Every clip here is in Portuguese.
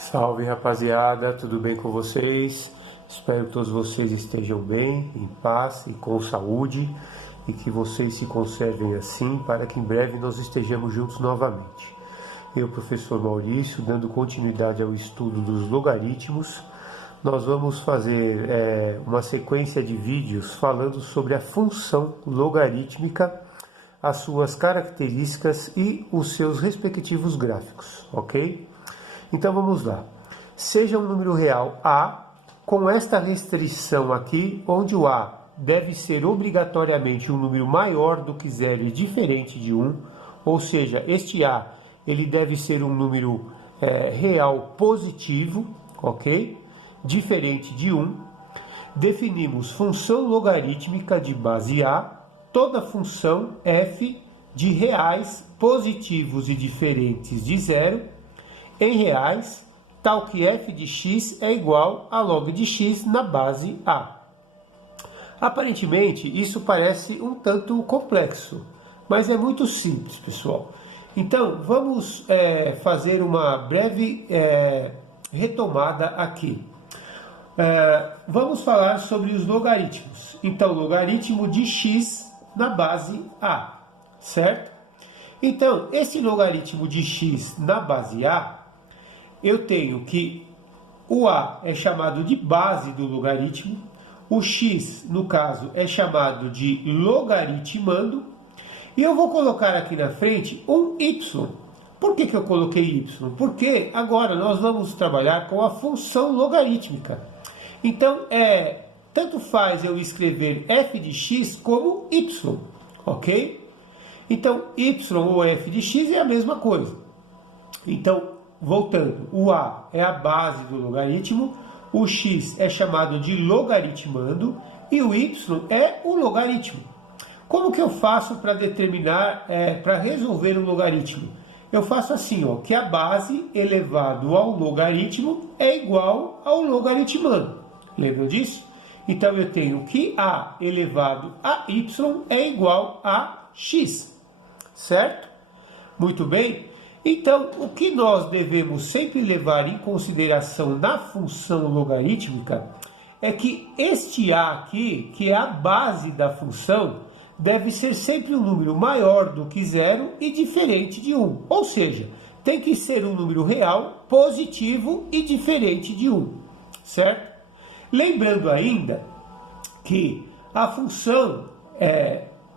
Salve rapaziada, tudo bem com vocês? Espero que todos vocês estejam bem, em paz e com saúde e que vocês se conservem assim para que em breve nós estejamos juntos novamente. Eu, professor Maurício, dando continuidade ao estudo dos logaritmos, nós vamos fazer uma sequência de vídeos falando sobre a função logarítmica, as suas características e os seus respectivos gráficos, ok? Então vamos lá. Seja um número real A, com esta restrição aqui, onde o A deve ser obrigatoriamente um número maior do que 0 e diferente de 1, ou seja, este A ele deve ser um número real positivo, ok? Diferente de 1. Definimos função logarítmica de base A, toda função f de reais positivos e diferentes de 0 em reais, tal que f de x é igual a log de x na base A. Aparentemente, isso parece um tanto complexo, mas é muito simples, pessoal. Então, vamos fazer uma breve retomada aqui. Vamos falar sobre os logaritmos. Então, logaritmo de x na base A, certo? Então, esse logaritmo de x na base A, eu tenho que o A é chamado de base do logaritmo, o x, no caso, é chamado de logaritmando, e eu vou colocar aqui na frente um y. Por que eu coloquei y? Porque agora nós vamos trabalhar com a função logarítmica. Então, tanto faz eu escrever f de x como y, ok? Então, y ou f de x é a mesma coisa. Então, voltando, o A é a base do logaritmo, o x é chamado de logaritmando e o y é o logaritmo. Como que eu faço para determinar, para resolver o logaritmo? Eu faço assim, ó, que a base elevado ao logaritmo é igual ao logaritmando. Lembram disso? Então eu tenho que a elevado a y é igual a x, certo? Muito bem. Então, o que nós devemos sempre levar em consideração na função logarítmica é que este a aqui, que é a base da função, deve ser sempre um número maior do que 0 e diferente de 1. Ou seja, tem que ser um número real, positivo e diferente de 1, certo? Lembrando ainda que a função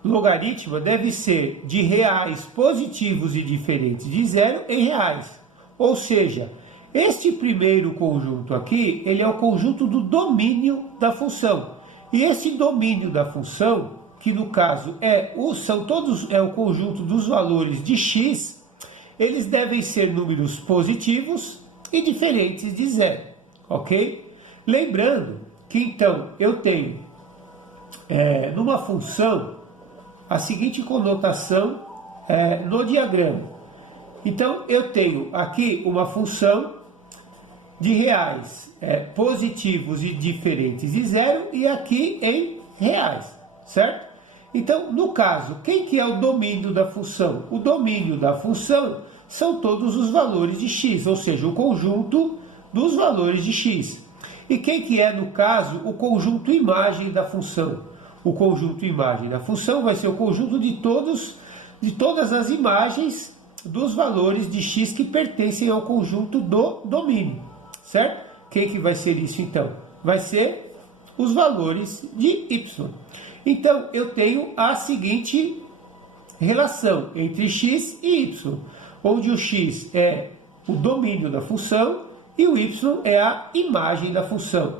logarítmica deve ser de reais positivos e diferentes de 0 em reais. Ou seja, este primeiro conjunto aqui, ele é o conjunto do domínio da função. E esse domínio da função, que no caso é o conjunto dos valores de x, eles devem ser números positivos e diferentes de 0, ok? Lembrando que então eu tenho numa função a seguinte conotação no diagrama. Então, eu tenho aqui uma função de reais positivos e diferentes de 0 e aqui em reais, certo? Então, no caso, quem que é o domínio da função? O domínio da função são todos os valores de x, ou seja, o conjunto dos valores de x. E quem que é, no caso, o conjunto imagem da função? O conjunto imagem da função vai ser o conjunto de todas as imagens dos valores de x que pertencem ao conjunto do domínio, certo? Quem que vai ser isso então? Vai ser os valores de y. Então, eu tenho a seguinte relação entre x e y, onde o x é o domínio da função e o y é a imagem da função.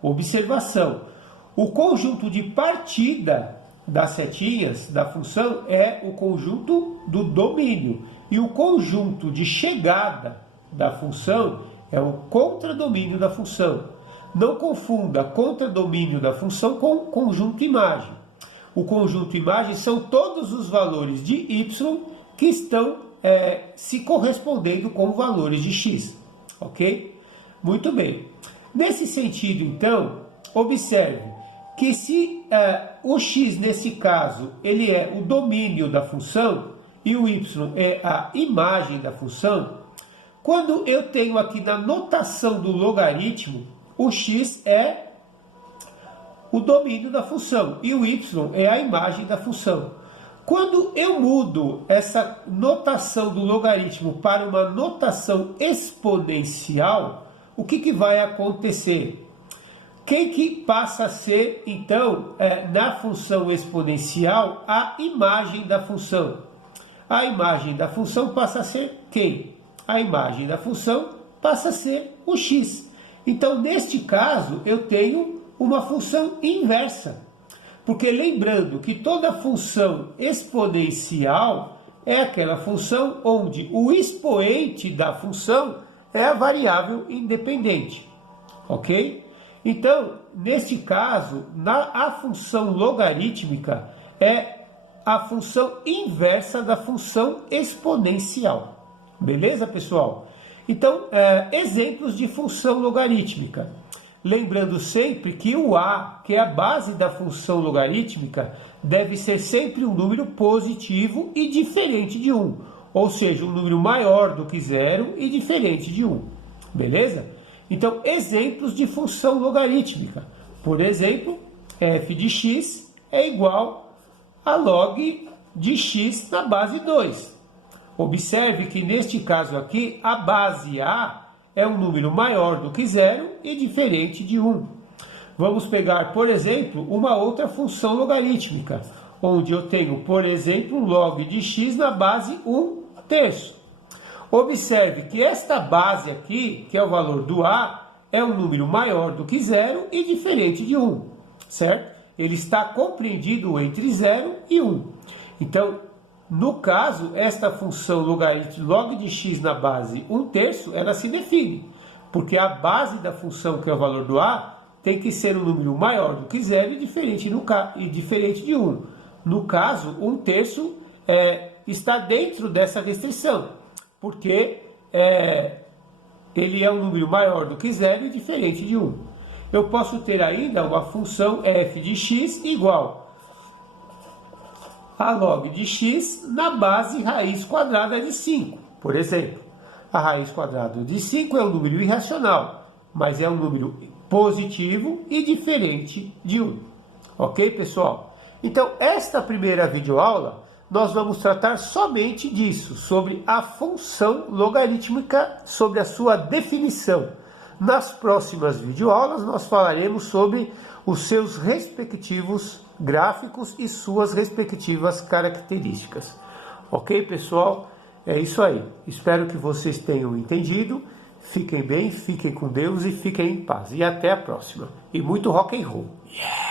Observação. O conjunto de partida das setinhas da função é o conjunto do domínio. E o conjunto de chegada da função é o contradomínio da função. Não confunda contradomínio da função com conjunto imagem. O conjunto imagem são todos os valores de y que estão se correspondendo com valores de x. Ok? Muito bem. Nesse sentido, então, observe que se o x, nesse caso, ele é o domínio da função e o y é a imagem da função, Quando eu tenho aqui na notação do logaritmo, o x é o domínio da função e o y é a imagem da função. Quando eu mudo essa notação do logaritmo para uma notação exponencial, o que vai acontecer? Quem que passa a ser, então, na função exponencial, a imagem da função? A imagem da função passa a ser quem? A imagem da função passa a ser o x. Então, neste caso, eu tenho uma função inversa. Porque lembrando que toda função exponencial é aquela função onde o expoente da função é a variável independente. Ok? Então, neste caso, a função logarítmica é a função inversa da função exponencial. Beleza, pessoal? Então, exemplos de função logarítmica. Lembrando sempre que o a, que é a base da função logarítmica, deve ser sempre um número positivo e diferente de 1. Ou seja, um número maior do que 0 e diferente de 1. Beleza? Então, exemplos de função logarítmica. Por exemplo, f de x é igual a log de x na base 2. Observe que neste caso aqui, a base a é um número maior do que 0 e diferente de 1. Vamos pegar, por exemplo, uma outra função logarítmica, onde eu tenho, por exemplo, log de x na base 1/3. Observe que esta base aqui, que é o valor do a, é um número maior do que 0 e diferente de 1, certo? Ele está compreendido entre 0 e 1. Então, no caso, esta função logaritmo log de x na base 1/3, ela se define, porque a base da função, que é o valor do a, tem que ser um número maior do que 0 e diferente de 1. No caso, 1/3 está dentro dessa restrição, porque ele é um número maior do que 0 e diferente de 1. Eu posso ter ainda uma função f de x igual a log de x na base raiz quadrada de 5. Por exemplo, a raiz quadrada de 5 é um número irracional, mas é um número positivo e diferente de 1. Ok, pessoal? Então, esta primeira videoaula, nós vamos tratar somente disso, sobre a função logarítmica, sobre a sua definição. Nas próximas videoaulas, nós falaremos sobre os seus respectivos gráficos e suas respectivas características. Ok, pessoal? É isso aí. Espero que vocês tenham entendido. Fiquem bem, fiquem com Deus e fiquem em paz. E até a próxima. E muito rock and roll. Yeah!